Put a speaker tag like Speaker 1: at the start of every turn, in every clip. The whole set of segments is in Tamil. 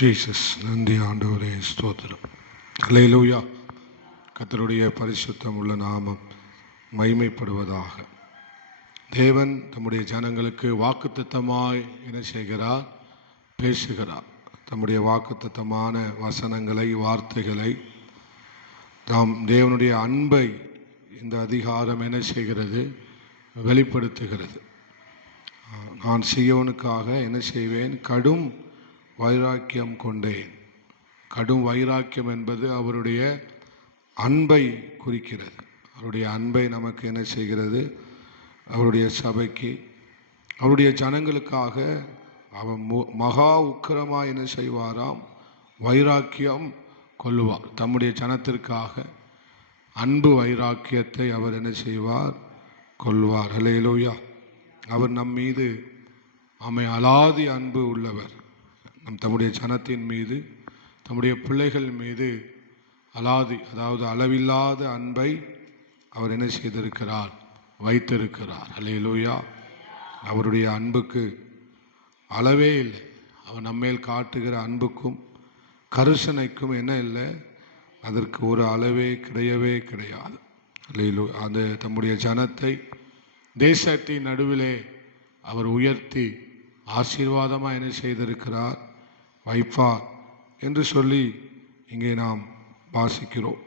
Speaker 1: ஜீசஸ் நந்தி ஆண்டவரே ஸ்தோத்திரம். அலையிலூயா கத்தருடைய பரிசுத்தம் உள்ள நாமம் மைமைப்படுவதாக தேவன் தம்முடைய ஜனங்களுக்கு வாக்குத்தத்தமாய் என்ன செய்கிறார்? பேசுகிறார். தம்முடைய வாக்குத்தத்தமான வசனங்களை வார்த்தைகளை. தாம் தேவனுடைய அன்பை இந்த அதிகாரம் என்ன செய்கிறது? வெளிப்படுத்துகிறது. நான் சியோனுக்காக என்ன செய்வேன்? கடும் வைராக்கியம் கொண்டேன். கடும் வைராக்கியம் என்பது அவருடைய அன்பை குறிக்கிறது. அவருடைய அன்பை நமக்கு என்ன செய்கிறது? அவருடைய சபைக்கு அவருடைய ஜனங்களுக்காக அவன் மு- மகா உக்கிரமாக என்ன செய்வாராம்? வைராக்கியம் கொள்ளுவார். தம்முடைய ஜனத்திற்காக அன்பு வைராக்கியத்தை அவர் என்ன செய்வார்? கொள்வார். ஹலேலூயா அவர் நம் மீது அமை அலாதி அன்பு உள்ளவர். நம் தம்முடைய ஜனத்தின் மீது தம்முடைய பிள்ளைகள் மீது அலாதி அதாவது அளவில்லாத அன்பை அவர் என்ன செய்திருக்கிறார்? வைத்திருக்கிறார். ஹலேலூயா அவருடைய அன்புக்கு அளவே இல்லை. அவர் நம்மேல் காட்டுகிற அன்புக்கும் கருசனைக்கும் என்ன இல்லை? அதற்கு ஒரு அளவே கிடையவே கிடையாது. அல்லேலூ அது தம்முடைய ஜனத்தை தேசத்தின் நடுவிலே அவர் உயர்த்தி ஆசீர்வாதமாக என்ன செய்திருக்கிறார்? வைப்பார் என்று சொல்லி இங்கே நாம் வாசிக்கிறோம்.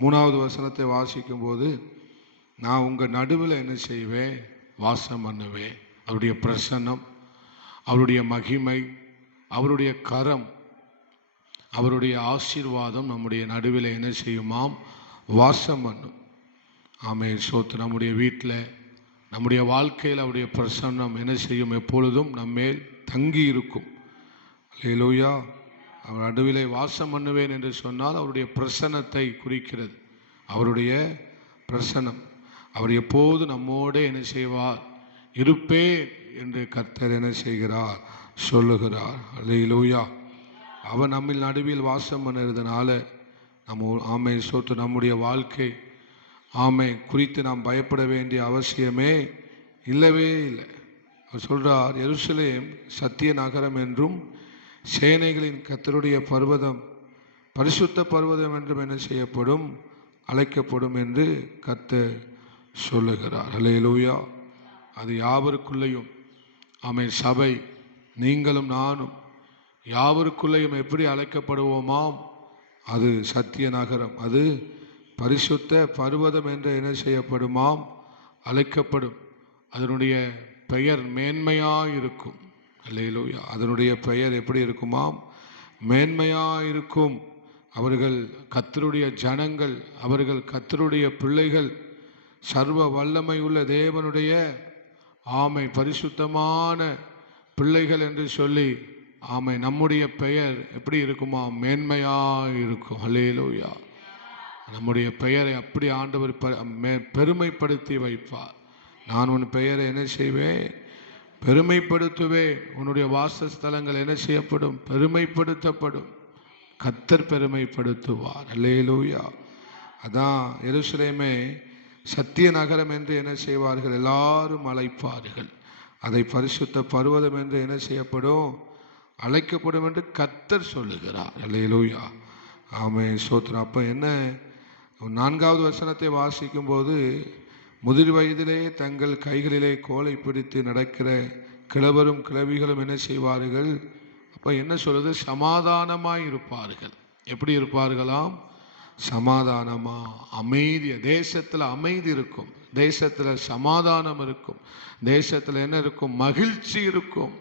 Speaker 1: மூணாவது வசனத்தை வாசிக்கும்போது நான் உங்கள் நடுவில் என்ன செய்வேன்? வாசம் பண்ணுவேன். அவருடைய பிரசன்னம் அவருடைய மகிமை அவருடைய கரம் அவருடைய ஆசீர்வாதம் நம்முடைய நடுவில் என்ன செய்யுமாம்? வாசம் பண்ணும். ஆமே சோத்து நம்முடைய வீட்டில் நம்முடைய வாழ்க்கையில் அவருடைய பிரசன்னம் என்ன செய்யும்? எப்பொழுதும் நம்மேல் தங்கி இருக்கும் அல்லேலூயா அவர் நடுவிலே வாசம் பண்ணுவேன் என்று சொன்னால் அவருடைய பிரசன்னத்தை குறிக்கிறது. அவருடைய பிரசன்னம். அவர் எப்போது நம்மோடு என்ன செய்வார்? இருப்பேன் என்று கர்த்தர் என்ன செய்கிறார்? சொல்லுகிறார். அல்லேலூயா அவர் நம்மில் நடுவில் வாசம் பண்ணுறதுனால நம்ம ஆமை சொத்து நம்முடைய வாழ்க்கை. ஆமை குறித்து நாம் பயப்பட வேண்டிய அவசியமே இல்லவே இல்லை. அவர் சொல்கிறார் எருசலேம் சத்திய நகரம் என்றும் சேனைகளின் கத்தருடைய பர்வதம் பரிசுத்த பர்வதம் என்றும் என்ன செய்யப்படும்? அழைக்கப்படும் என்று கத்த சொல்லுகிறார். அலையலூயா அது யாவருக்குள்ளேயும். அமை சபை நீங்களும் நானும் யாவருக்குள்ளேயும் எப்படி அழைக்கப்படுவோமாம்? அது சத்திய நகரம். அது பரிசுத்த பர்வதம் என்று என்ன செய்யப்படுமாம்? அழைக்கப்படும். அதனுடைய பெயர் மேன்மையாக இருக்கும் அல்லையிலோயா அதனுடைய பெயர் எப்படி இருக்குமாம் மேன்மையாக இருக்கும் அவர்கள் கத்தருடைய ஜனங்கள் அவர்கள் கத்தருடைய பிள்ளைகள் சர்வ வல்லமை உள்ள தேவனுடைய ஆமை பரிசுத்தமான பிள்ளைகள் என்று சொல்லி ஆமை நம்முடைய பெயர் எப்படி இருக்குமா? மேன்மையாக இருக்கும் ஹல்லேலூயா நம்முடைய பெயரை அப்படி ஆண்டவர் மே- பெருமைப்படுத்தி வைப்பார். நான் உன் பெயரை என்ன செய்வேன்? பெருமைப்படுத்துவேன். உன்னுடைய வாசஸ்தலங்கள் என்ன செய்யப்படும்? பெருமைப்படுத்தப்படும். கத்தர் பெருமைப்படுத்துவார். அல்லேலூயா. அதான் எருசலேமே சத்திய நகரம் என்று என்ன செய்வார்கள்? எல்லாரும் அழைப்பார்கள். அதை பரிசுத்த பருவதம் என்று என்ன செய்யப்படும்? அழைக்கப்படும் என்று கத்தர் சொல்லுகிறார். அல்லேலூயா. ஆமே சோத்ரா அப்போ என்ன? நான்காவது வசனத்தை வாசிக்கும் போது முதிர் வயதிலே தங்கள் கைகளிலே கோலை பிடித்து நடக்கிற கிழவரும் கிழவிகளும் என்ன செய்வார்கள்? அப்போ என்ன சொல்கிறது சமாதானமாய் இருப்பார்கள். எப்படி இருப்பார்களாம்? சமாதானமாக அமைதி தேசத்தில் அமைதி இருக்கும். தேசத்தில் சமாதானம் இருக்கும். தேசத்தில் என்ன இருக்கும்? மகிழ்ச்சி இருக்கும்.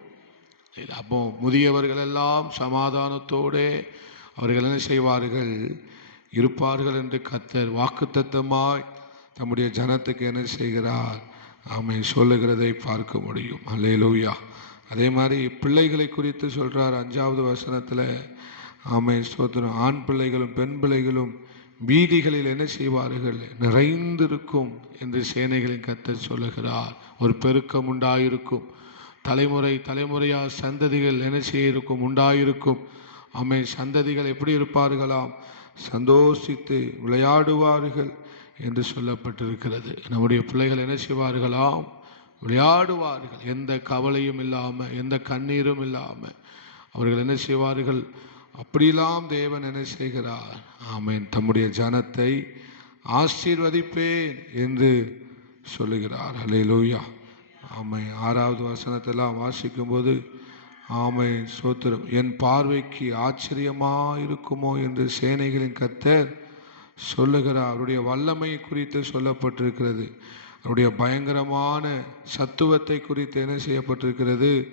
Speaker 1: அப்போ முதியவர்கள் எல்லாம் சமாதானத்தோடே அவர்கள் என்ன செய்வார்கள்? இருப்பார்கள் என்று கத்தர் வாக்குத்தத்தமாய் தம்முடைய ஜனத்துக்கு என்ன செய்கிறார்? ஆமை சொல்லுகிறதை பார்க்க முடியும். அல்லேலூயா அதே மாதிரி பிள்ளைகளை குறித்து சொல்கிறார் அஞ்சாவது வசனத்தில். ஆமை ஸ்தோத்திரம். ஆண் பிள்ளைகளும் பெண் பிள்ளைகளும் வீதிகளில் என்ன செய்வார்கள்? நிறைந்திருக்கும் என்று சேனைகளின் கத்தர் சொல்லுகிறார். ஒரு பெருக்கம் உண்டாயிருக்கும். தலைமுறை தலைமுறையாக சந்ததிகள் என்ன செய்ய இருக்கும் உண்டாயிருக்கும். அவை சந்ததிகள் எப்படி இருப்பார்களாம்? சந்தோஷித்து விளையாடுவார்கள். என்று சொல்லப்பட்டிருக்கிறது. நம்முடைய பிள்ளைகள் என்ன செய்வார்களாம்? விளையாடுவார்கள். எந்த கவலையும் இல்லாமல் எந்த கண்ணீரும் இல்லாமல் அவர்கள் என்ன செய்வார்கள்? அப்படிலாம் தேவன் என்ன செய்கிறார்? ஆமேன். தம்முடைய ஜனத்தை ஆசீர்வதிப்பேன் என்று சொல்லுகிறார். ஹalleluya. ஆமை ஆறாவது வசனத்தெல்லாம் வாசிக்கும்போது ஆமை சோத்திரம் என் பார்வைக்கு ஆச்சரியமாக இருக்குமோ என்று சேனைகளின் கத்தர் சொல்லுகிறார் அவருடைய வல்லமை குறித்து சொல்லப்பட்டிருக்கிறது. அவருடைய பயங்கரமான சத்துவத்தை குறித்து என்ன செய்யப்பட்டிருக்கிறது?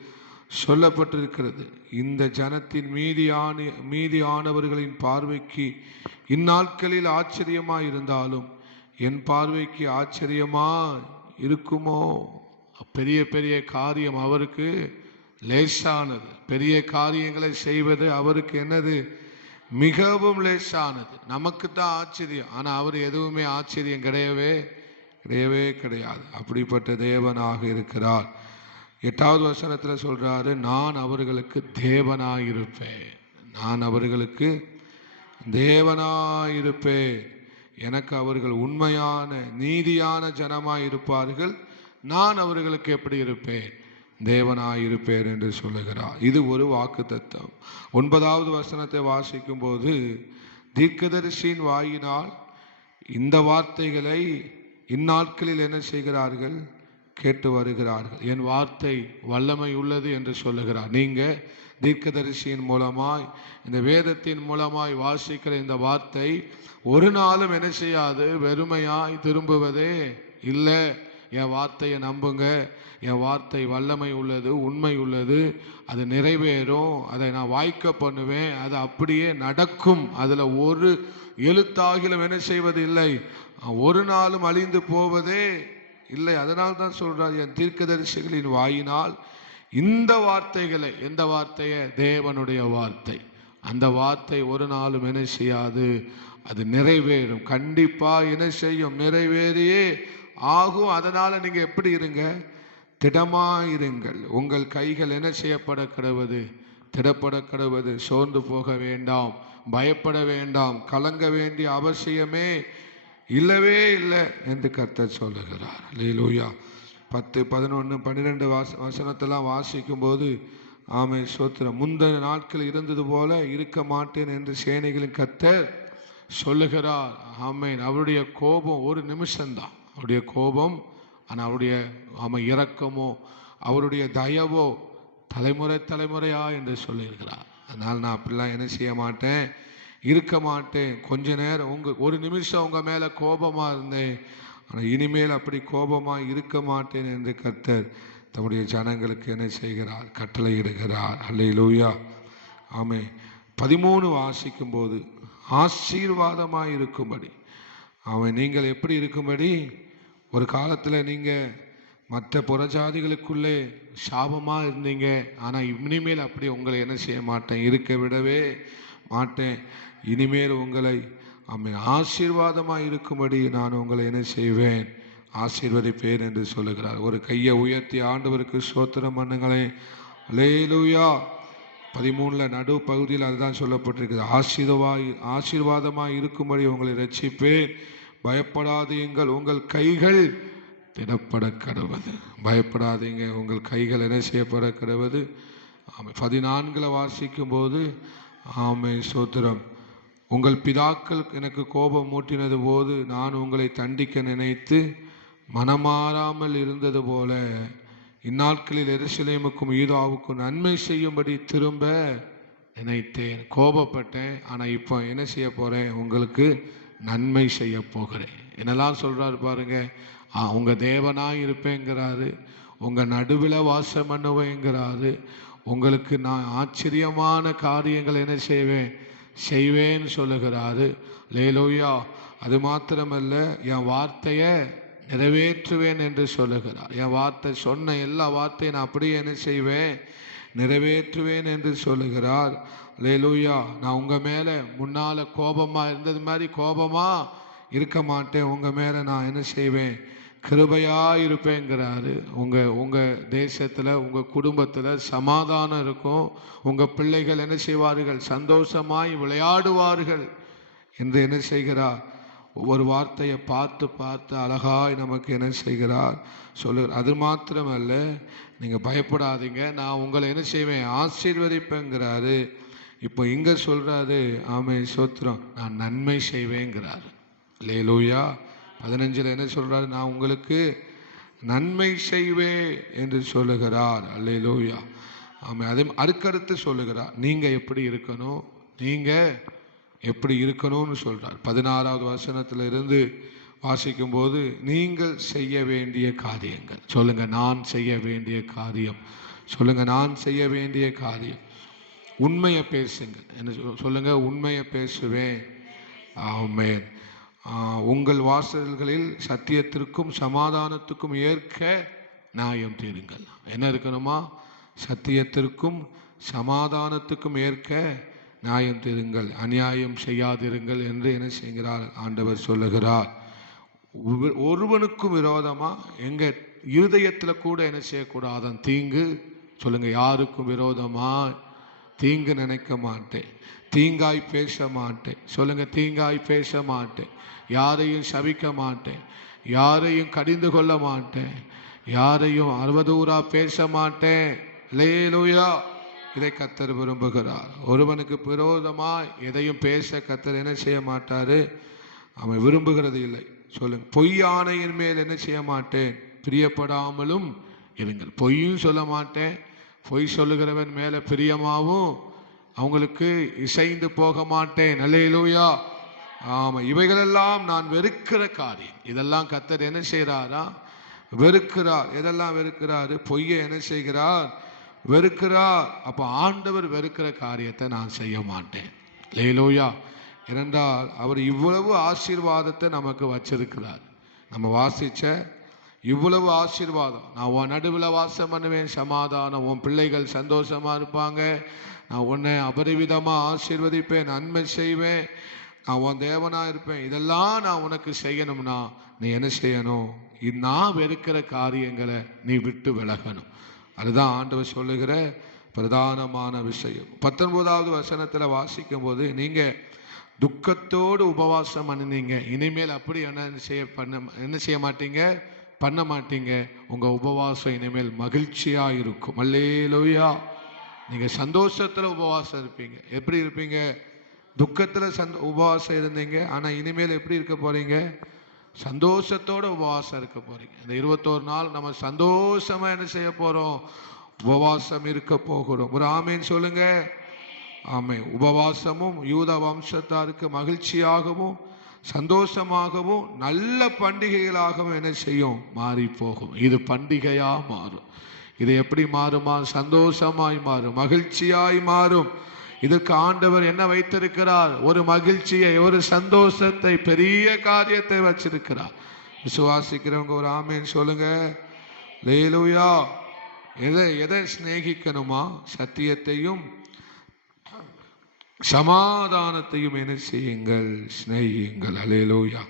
Speaker 1: சொல்லப்பட்டிருக்கிறது. இந்த ஜனத்தின் மீதியான மீதியானவர்களின் பார்வைக்கு இந்நாட்களில் ஆச்சரியமாக இருந்தாலும் என் பார்வைக்கு ஆச்சரியமாக இருக்குமோ? பெரிய பெரிய காரியம் அவருக்கு லேசானது. பெரிய காரியங்களை செய்வது அவருக்கு என்னது? மிகவும் லேசானது. நமக்கு தான் ஆச்சரியம். ஆனால் அவர் எதுவுமே ஆச்சரியம் கிடையவே கிடையவே கிடையாது. அப்படிப்பட்ட தேவனாக இருக்கிறார். எட்டாவது வசனத்தில் சொல்கிறாரு நான் அவர்களுக்கு தேவனாக இருப்பேன் நான் அவர்களுக்கு தேவனாக இருப்பேன் எனக்கு அவர்கள் உண்மையான நீதியான ஜனமாக இருப்பார்கள் நான் அவர்களுக்கு எப்படி இருப்பேன்? தேவனாயிருப்பேன் என்று சொல்லுகிறார். இது ஒரு வாக்கு தத்துவம் ஒன்பதாவது வசனத்தை வாசிக்கும் போது தீர்க்கதரிசியின் வாயினால் இந்த வார்த்தைகளை இந்நாட்களில் என்ன செய்கிறார்கள்? கேட்டு வருகிறார்கள். என் வார்த்தை வல்லமை உள்ளது என்று சொல்லுகிறார். நீங்கள் தீர்க்கதரிசியின் மூலமாய் இந்த வேதத்தின் மூலமாய் வாசிக்கிற இந்த வார்த்தை ஒரு நாளும் என்ன செய்யாது? வெறுமையாய் திரும்புவதே இல்லை. என் வார்த்தையை நம்புங்க. என் வார்த்தை வல்லமை உள்ளது உண்மை உள்ளது. அது நிறைவேறும். அதை நான் வாய்க்க பண்ணுவேன். அது அப்படியே நடக்கும். அதில் ஒரு எழுத்தாகிலும் என்ன செய்வது இல்லை. ஒரு நாளும் அழிந்து போவதே இல்லை. அதனால் தான் சொல்கிறார் என் தீர்க்கதரிசிகளின் வாயினால் இந்த வார்த்தைகளை எந்த வார்த்தையை? தேவனுடைய வார்த்தை. அந்த வார்த்தை ஒரு நாளும் என்ன செய்யாது? அது நிறைவேறும். கண்டிப்பாக என்ன செய்யும்? நிறைவேறியே ஆகும். அதனால் நீங்கள் எப்படி இருங்க? திடமாயிருங்கள் உங்கள் கைகள் என்ன செய்யப்பட கிடவது திடப்பட கிடவது சோர்ந்து போக வேண்டாம். பயப்பட வேண்டாம். கலங்க வேண்டிய அவசியமே இல்லவே இல்லை என்று கர்த்தர் சொல்லுகிறார். லீலூயா பத்து பதினொன்று பன்னிரெண்டு வாச வசனத்தெல்லாம் வாசிக்கும்போது ஆமை சோத்திரம் முந்தின நாட்கள் இருந்தது போல இருக்க மாட்டேன் என்று சேனைகளின் கர்த்தர் சொல்லுகிறார். ஆமேன். அவருடைய கோபம் ஒரு நிமிஷம்தான். அவருடைய கோபம் ஆனால் அவருடைய அவன் இறக்கமோ அவருடைய தயவோ தலைமுறை தலைமுறையா என்று சொல்லியிருக்கிறார். அதனால் நான் அப்படிலாம் என்ன செய்ய மாட்டேன் இருக்க மாட்டேன். கொஞ்ச நேரம் உங்கள் ஒரு நிமிஷம் உங்கள் மேலே கோபமாக இருந்தேன் ஆனால் இனிமேல் அப்படி கோபமாக இருக்க மாட்டேன் என்று கர்த்தர் தம்முடைய ஜனங்களுக்கு என்ன செய்கிறார்? கட்டளையிடுகிறார். அல்லேலூயா ஆமே பதிமூணு வாசிக்கும் போது ஆசீர்வாதமாக இருக்கும்படி. அவன் நீங்கள் எப்படி இருக்கும்படி? ஒரு காலத்தில் நீங்கள் மற்ற புறஜாதிகளுக்குள்ளே சாபமாக இருந்தீங்க. ஆனால் இனிமேல் அப்படி உங்களை என்ன செய்ய மாட்டேன்? இருக்க விடவே மாட்டேன். இனிமேல் உங்களை ஆமென் ஆசீர்வாதமாக இருக்கும்படி நான் உங்களை என்ன செய்வேன்? ஆசீர்வதிப்பேன் என்று சொல்லுகிறார். ஒரு கையை உயர்த்தி ஆண்டவருக்கு சோத்திரம் பண்ணுங்களேன். லேலூயா பதிமூணில் நடு பகுதியில் அதுதான் சொல்லப்பட்டிருக்குது. ஆசீர்வாய் ஆசீர்வாதமாக இருக்கும்படி உங்களை ரட்சிப்பேன். பயப்படாதீங்கள் உங்கள் கைகள் திடப்பட கடவுது. பயப்படாதீங்க உங்கள் கைகள் என்ன செய்யப்பட கடவுது. ஆமை பதினான்கில் வாசிக்கும் போது ஆமை சோத்திரம். உங்கள் பிதாக்கள் எனக்கு கோபம் மூட்டினது போது நான் உங்களை தண்டிக்க நினைத்து மனமாறாமல் இருந்தது போல இந்நாட்களில் எருசலேமுக்கும் ஈதாவுக்கும் நன்மை செய்யும்படி திரும்ப நினைத்தேன். கோபப்பட்டேன் ஆனால் இப்போ என்ன செய்ய போகிறேன் உங்களுக்கு நன்மை செய்ய போகிறேன். என்னெல்லாம் சொல்கிறாரு பாருங்க உங்கள் தேவனாக இருப்பேங்கிறாரு உங்கள் நடுவில் வாசம் பண்ணுவேங்கிறாரு உங்களுக்கு நான் ஆச்சரியமான காரியங்கள் என்ன செய்வேன்? செய்வேன்னு சொல்லுகிறாரு. லேலோயா அது மாத்திரமல்ல என் வார்த்தையை நிறைவேற்றுவேன் என்று சொல்லுகிறார். என் வார்த்தை சொன்ன எல்லா வார்த்தையும் நான் அப்படியே என்ன செய்வேன்? நிறைவேற்றுவேன் என்று சொல்லுகிறார். லேலூயா நான் உங்கள் மேலே முன்னால் கோபமாக இருந்தது மாதிரி கோபமாக இருக்க மாட்டேன். உங்கள் மேலே நான் என்ன செய்வேன்? கிருபையாக இருப்பேங்கிறாரு உங்கள் உங்கள் தேசத்தில் உங்கள் குடும்பத்தில் சமாதானம் இருக்கும். உங்கள் பிள்ளைகள் என்ன செய்வார்கள்? சந்தோஷமாய் விளையாடுவார்கள். என்று என்ன செய்கிறார்? ஒவ்வொரு வார்த்தையை பார்த்து பார்த்து அழகாய் நமக்கு என்ன செய்கிறார்? சொல்லு அது மாத்திரமல்ல நீங்கள் பயப்படாதீங்க. நான் உங்களை என்ன செய்வேன்? ஆசீர்வதிப்பேங்கிறாரு. இப்போ இங்கே சொல்கிறாரு ஆமை சோத்திரம் நான் நன்மை செய்வேங்கிறாரு. லேலூயா பதினஞ்சில் என்ன சொல்கிறாரு நான் உங்களுக்கு நன்மை செய்வே என்று சொல்லுகிறார். அல்லேலூயா. ஆமை அதே அறுக்கறுத்து சொல்லுகிறார். நீங்கள் எப்படி இருக்கணும்? நீங்கள் எப்படி இருக்கணும்னு சொல்கிறார் பதினாறாவது வசனத்தில் இருந்து வாசிக்கும்போது நீங்கள் செய்ய வேண்டிய காரியங்கள். சொல்லுங்கள் நான் செய்ய வேண்டிய காரியம். சொல்லுங்கள் நான் செய்ய வேண்டிய காரியம். உண்மையை பேசுங்கள். என்ன சொல்~ சொல்லுங்க உண்மையை பேசுவேன். ஆமென். உங்கள் வாசல்களில் சத்தியத்திற்கும் சமாதானத்துக்கும் ஏற்க நியாயம் தீருங்கள் என்ன இருக்கணுமா? சத்தியத்திற்கும் சமாதானத்துக்கும் ஏற்க நியாயம் தீருங்கள் அநியாயம் செய்யாதிருங்கள் என்று என்ன செய்கிறார்? ஆண்டவர் சொல்லுகிறார். ஒருவனுக்கும் விரோதமா? எங்க இருதயத்தில் கூட என்ன செய்யக்கூடாதான் தீங்கு. சொல்லுங்க யாருக்கும் விரோதமா? தீங்கு நினைக்க மாட்டேன். தீங்காய் பேச மாட்டேன். சொல்லுங்க தீங்காய் பேச மாட்டேன். யாரையும் சபிக்க மாட்டேன். யாரையும் கடிந்து கொள்ள மாட்டேன். யாரையும் அறுபதூரா பேச மாட்டேன். லேலூயா இதை கத்தர் விரும்புகிறார். ஒருவனுக்கு விரோதமா எதையும் பேச கத்தர் என்ன செய்ய மாட்டாரு? அவன் விரும்புகிறது இல்லை. சொல்லுங்க பொய் ஆணையின் மேல் என்ன செய்ய மாட்டேன்? பிரியப்படாமலும் இருங்கள். பொய்யும் சொல்ல மாட்டேன். பொய் சொல்லுகிறவன் மேல பிரியமாவும் அவங்களுக்கு இசைந்து போக மாட்டேன். அல்லேலூயா ஆமா இவைகளெல்லாம் நான் வெறுக்கிற காரியம். இதெல்லாம் கத்தர் என்ன செய்கிறாரா வெறுக்கிறார். எதெல்லாம் வெறுக்கிறாரு? பொய்யை என்ன செய்கிறார்? வெறுக்கிறார். அப்ப ஆண்டவர் வெறுக்கிற காரியத்தை நான் செய்ய மாட்டேன். லேலோயா ஏனென்றால் அவர் இவ்வளவு ஆசீர்வாதத்தை நமக்கு வச்சிருக்கிறார். நம்ம வாசிச்ச இவ்வளவு ஆசீர்வாதம். நான் உன் நடுவில் வாசம் பண்ணுவேன் சமாதானம். உன் பிள்ளைகள் சந்தோஷமா இருப்பாங்க. நான் உன்னை அபரிவிதமாக ஆசீர்வதிப்பேன் நன்மை செய்வேன். நான் உன் தேவனாக இருப்பேன். இதெல்லாம் நான் உனக்கு செய்யணும்னா நீ என்ன செய்யணும்? நான் வெறுக்கிற காரியங்களை நீ விட்டு விலகணும். அதுதான் ஆண்டவர் சொல்லுகிற பிரதானமான விஷயம். பத்தொன்பதாவது வசனத்தில் வாசிக்கும் போது நீங்கள் துக்கத்தோடு உபவாசம் பண்ணினீங்க. இனிமேல் அப்படி என்ன செய்ய பண்ண என்ன செய்ய மாட்டீங்க? பண்ண மாட்டீங்க. உங்கள் உபவாசம் இனிமேல் மகிழ்ச்சியாக இருக்கும். அல்லேலூயா. நீங்கள் சந்தோஷத்தில் உபவாசம் இருப்பீங்க. எப்படி இருப்பீங்க? துக்கத்தில் சந்த உபவாசம் இருந்தீங்க. ஆனால் இனிமேல் எப்படி இருக்க போகிறீங்க சந்தோஷத்தோட உபவாசம் இருக்க போகிறீங்க இந்த இருபத்தோரு நாள் நம்ம சந்தோஷமாக என்ன செய்ய போகிறோம் உபவாசம் இருக்க போகிறோம். ஒரு ஆமீன் சொல்லுங்கள் ஆமை உபவாசமும் யூத வம்சத்தாருக்கு மகிழ்ச்சியாகவும் சந்தோஷமாகவும் நல்ல பண்டிகைகளாகவும் என்ன செய்யும்? மாறி போகும். இது பண்டிகையாக மாறும். இது எப்படி மாறுமா? சந்தோஷமாய் மாறும். மகிழ்ச்சியாய் மாறும். இதற்கு ஆண்டவர் என்ன வைத்திருக்கிறார்? ஒரு மகிழ்ச்சியை ஒரு சந்தோஷத்தை பெரிய காரியத்தை வச்சிருக்கிறார். விசுவாசிக்கிறவங்க ஒரு ஆமேன்னு சொல்லுங்க. லேலுயா எதை எதை சிநேகிக்கணுமா? சத்தியத்தையும் சமாதானத்தையும் என்ன செய்யுங்கள்? சிநேகியுங்கள். அலேலூயா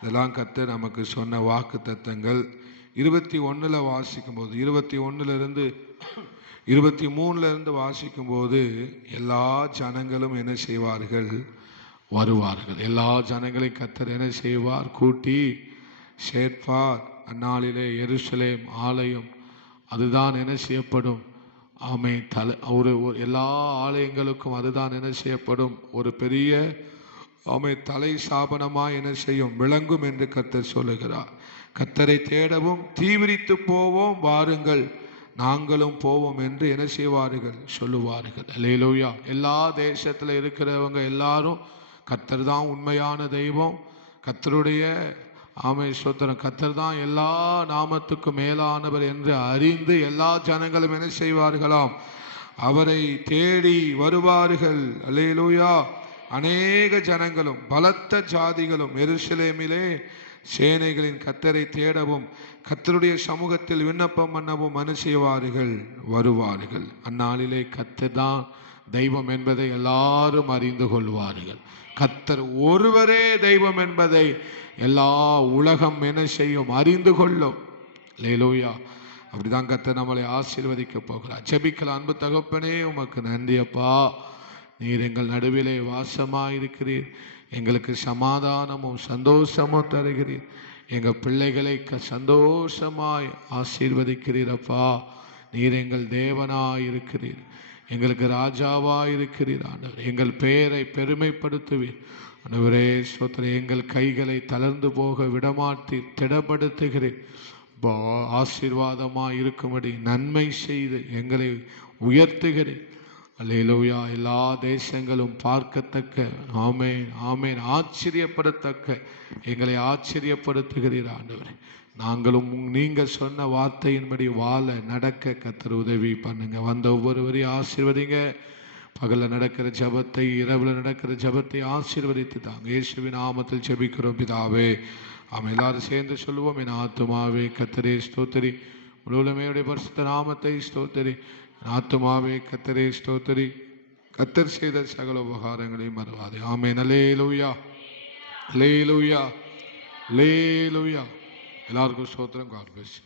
Speaker 1: இதெல்லாம் கத்த நமக்கு சொன்ன வாக்கு தத்தங்கள். இருபத்தி ஒன்றில் வாசிக்கும் போது இருபத்தி ஒன்றுலேருந்து இருபத்தி மூணுலேருந்து வாசிக்கும் போது எல்லா ஜனங்களும் என்ன செய்வார்கள்? வருவார்கள். எல்லா ஜனங்களையும் கத்தர் என்ன செய்வார்? கூட்டி சேர்ப்பார். அந்நாளிலே எருசலேம் ஆலயம் அதுதான் என்ன செய்யப்படும்? ஆமை தலை ஒரு ஒரு எல்லா ஆலயங்களுக்கும் அதுதான் என்ன செய்யப்படும்? ஒரு பெரிய ஆமை தலை சாபனமாக என்ன செய்யும்? விளங்கும் என்று கத்தர் சொல்லுகிறார். கத்தரை தேடவும் தீவிரித்து போவோம் வாருங்கள். நாங்களும் போவோம் என்று என்ன செய்வார்கள்? சொல்லுவார்கள். அலையிலோயா எல்லா தேசத்தில் இருக்கிறவங்க எல்லாரும் கத்தர் தான் உண்மையான தெய்வம். கத்தருடைய ஆமை ஸ்தோத்திரம் கத்தர் தான் எல்லா நாமத்துக்கும் மேலானவர் என்று அறிந்து எல்லா ஜனங்களும் என்ன செய்வார்களாம்? அவரை தேடி வருவார்கள். அல்லேலூயா. அநேக ஜனங்களும் பலத்த ஜாதிகளும் எருசலேமிலே சேனைகளின் கத்தரை தேடவும் கத்தருடைய சமூகத்தில் விண்ணப்பம் பண்ணவும் மனு செய்வார்கள் வருவார்கள். அந்நாளிலே கத்தர் தான் தெய்வம் என்பதை எல்லாரும் அறிந்து கொள்வார்கள். கத்தர் ஒருவரே தெய்வம் என்பதை எல்லா உலகம் என்ன செய்யும் அறிந்து கொள்ளும். லேலோயா அப்படிதான் கத்தர் நம்மளை ஆசீர்வதிக்க போகிறார். ஜெபிக்கல அன்பு தகப்பனே உமக்கு நன்றி அப்பா. நீர் எங்கள் நடுவிலே வாசமாக இருக்கிறீர் எங்களுக்கு சமாதானமும் சந்தோஷமும் தருகிறீர். எங்கள் பிள்ளைகளை க- சந்தோஷமாய் ஆசீர்வதிக்கிறீரப்பா நீர் எங்கள் தேவனாய் இருக்கிறீர் எங்களுக்கு ராஜாவாக இருக்கிறீர் ஆண்டவர் எங்கள் பெயரை பெருமைப்படுத்துவீர். ஆண்டவரே சோத்திர எங்கள் கைகளை தளர்ந்து போக விடமாட்டி திடப்படுத்துகிறேன் பா- இருக்கும்படி நன்மை செய்து எங்களை உயர்த்துகிறேன் அல்லையிலோயா எல்லா தேசங்களும் பார்க்கத்தக்க ஆமேன் ஆமேன் ஆச்சரியப்படத்தக்க எங்களை ஆச்சரியப்படுத்துகிறீர் ஆண்டவரே. நாங்களும் நீங்கள் சொன்ன வார்த்தையின்படி வாழ நடக்க கத்தர் உதவி பண்ணுங்க. வந்த ஒவ்வொருவரையும் ஆசீர்வதிங்க. பகலில் நடக்கிற ஜெபத்தை இரவில் நடக்கிற ஜெபத்தை ஆசீர்வதித்து தாங்க. இயேசுவின் நாமத்தில் ஜெபிக்கிறோம் பிதாவே. அவன் எல்லாரும் சேர்ந்து சொல்லுவோம் என் ஆத்துமாவே கத்தரே ஸ்தோத்தரி. முழுவதுமையுடைய பரிசுத்த நாமத்தை ஸ்தோத்தரி. என் ஆத்துமாவே கத்தரே ஸ்தோத்தரி. கத்தர் செய்த சகல உபகாரங்களையும் மறவாதே. லே லூயா லே லூயா எல்லாருக்கும் ஸ்தோத்திரம் காட் பிளஸ்